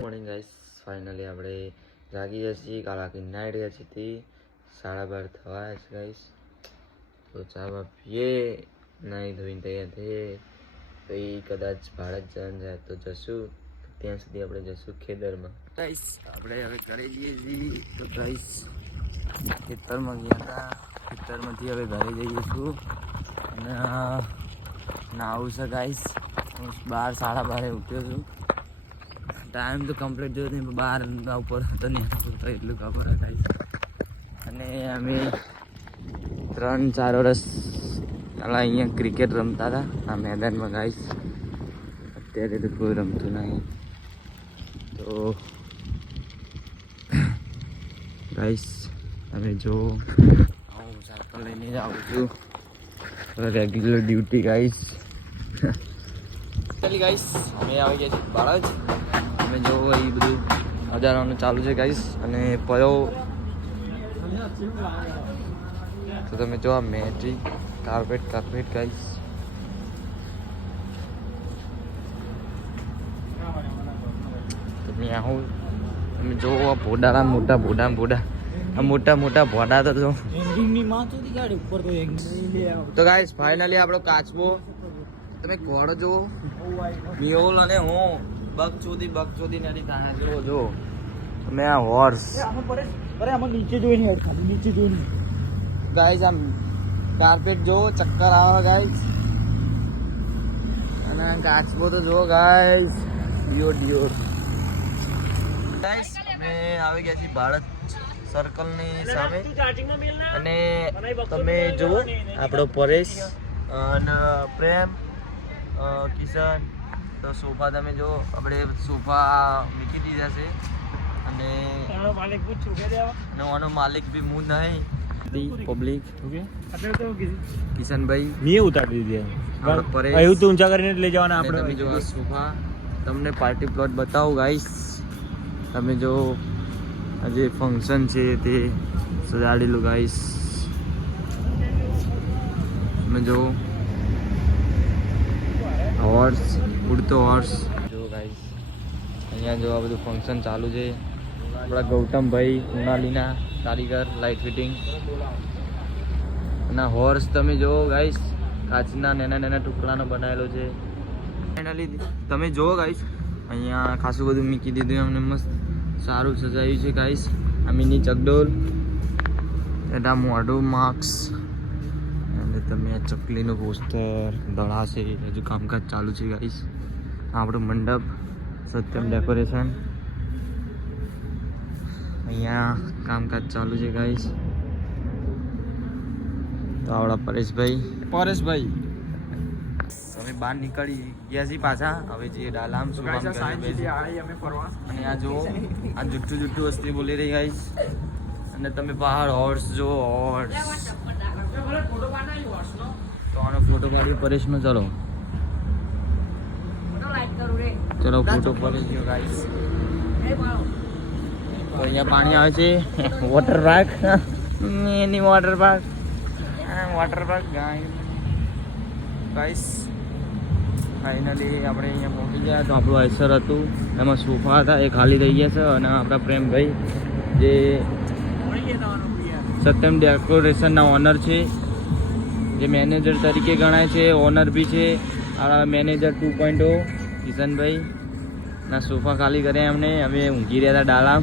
Morning guys, finally આપણે જાગી ગયા છીએ. કાલ આખી નાઈટ ગયા છીએ. 12:30 થવા છે ગાઈસ. તો ચા બા પીએ, નાહી ધોઈને તૈયાર થઈએ. પછી કદાચ ભારત જન જાય તો જશું. ત્યાં સુધી આપણે જશું ખેતરમાં. ગાઈસ આપણે હવે ઘરે જઈએ છીએ. તો ગાઈસ ખેતરમાં ગયા હતા. ખેતરમાંથી હવે ઘરે જઈએ છું. અને નાવું છે ગાઈસ. હું 12:30 ઉઠ્યો છું. ટાઈમ તો કમ્પ્લીટ થયો નહીં, 12 ઉપર હતો ને તો એટલું ખબર થાય. અને અમે 3-4 વર્ષ પહેલાં અહીંયા ક્રિકેટ રમતા હતા આ મેદાનમાં ગાઈસ. અત્યારે તો કોઈ રમતું નહીં. તો ગાઈસ તમે જો હું સાયકલ લઈને જ આવું છું રેગ્યુલર ડ્યુટી ગાઈસ. ગાઈસ અમે આવી ગયા છીએ બાળજ. તમે જો એ બધું હજારવાનું ચાલુ છે ગાઈસ. અને પયો તો તમે જો આ મેટ્રી કાર્પેટ ગાઈસ. તમે આવું તમે જો આ ભોડા આ મોટા ભોડા તો જો. તો ગાઈસ ફાઇનલી આપણો કાચબો તમે ઘોડો જો મિયોલ અને હું બકચોદી નથી તાના જો તમે આ હોર્સ નીચે જોઈને ગાઈસ આમ કાર્પેટ જો ચક્કર આવે ગાઈસ. અને કાચબો તો જો ગાઈસ ડિયોર ગાઈસ. અમે આવી ગયા છીએ ભારત સર્કલની સામે. અને તમે જુઓ આપણો પરેશ અને પ્રેમ કિશન. તો સોફા તમે જો આપણે સોફા મૂકી દીધા છે. અને આનો માલિક બી હું નહીં પબ્લિક કિશનભાઈ મેં ઉતારી દીધી. પરેશ એવું તો ઊંચા કરીને લઈ જવાના આપણે. તમે જો આ સોફા તમને પાર્ટી પ્લોટ બતાવો ગાઈસ. તમે જો આજે ફંક્શન છે તે સજાડેલું ગાઈસ. તમે જો હોર્સ ઉડતો હોર્સ જો ગાઈસ. અહીંયા જો આ બધું ફંક્શન ચાલુ છે. આપણા ગૌતમભાઈ ઉનાલીના કારીગર લાઇટ ફિટિંગ. અને હોર્સ તમે જો ગાઈસ કાચના નાના ટુકડાનો બનાવેલો છે. ફાઇનલી તમે જુઓ ગાઈસ અહીંયા ખાસું બધું મૂકી દીધું. અમને મસ્ત સારું સજાવ્યું છે ગાઈસ. આ મિની ચકડોલ, એના મોઢું માર્ક્સ. અને તમે આ ચકલીનું પોસ્ટર દડા છે. હજુ કામકાજ ચાલુ છે ગાઈસ. આપણું મંડપ સત્યમ ડેકોરેશન. અહીંયા કામકાજ ચાલુ છે ગાઈસ. તો આપણા પરેશભાઈ અમે બહાર નીકળી ગયા છીએ પાછા. હવે જે ડાલામ શું અને આ જો આ જુઠ્ઠું વસ્તી બોલી રહી ગાઈસ. અને તમે બહાર હોર્સ જો હોર્સ. તો આનો ફોટો કાઢી પરેશનો. ચલો ફોટો પરેશ ગયો ગાઈસ. તો અહીંયા પાણી આવે છે વોટર પાર્ક. એની વોટર પાર્ક ગાઈસ. ફાઇનલી આપણે અહીંયા પહોંચી ગયા. તો આપણું આઈસર હતું એમાં સોફા હતા એ ખાલી થઈ ગયા છે. અને આપણા પ્રેમભાઈ જે સત્યમ ડેકોરેશનના ઓનર છે, જે મેનેજર તરીકે ગણાય છે, ઓનર બી છે. આ મેનેજર 2.0 કિશનભાઈ ના સોફા ખાલી કર્યા એમને. અમે ઊંઘી રહ્યા હતા ડાલા.